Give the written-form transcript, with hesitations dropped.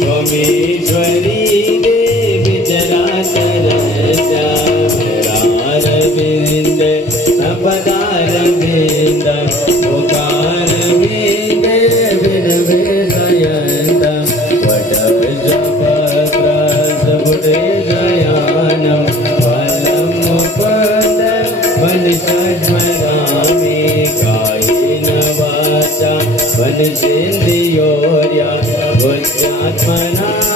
त्वमेश्वरी देवी चराचरविंद अपदारविंद मुखारविंद विनवेदयन्त वटवृषभद्रसुभुटे जयानं फलं मुकुन्द मनसस्मरामि कायेन वाचा मनसेन्द्रियोर्या बुद्ध्यात्मना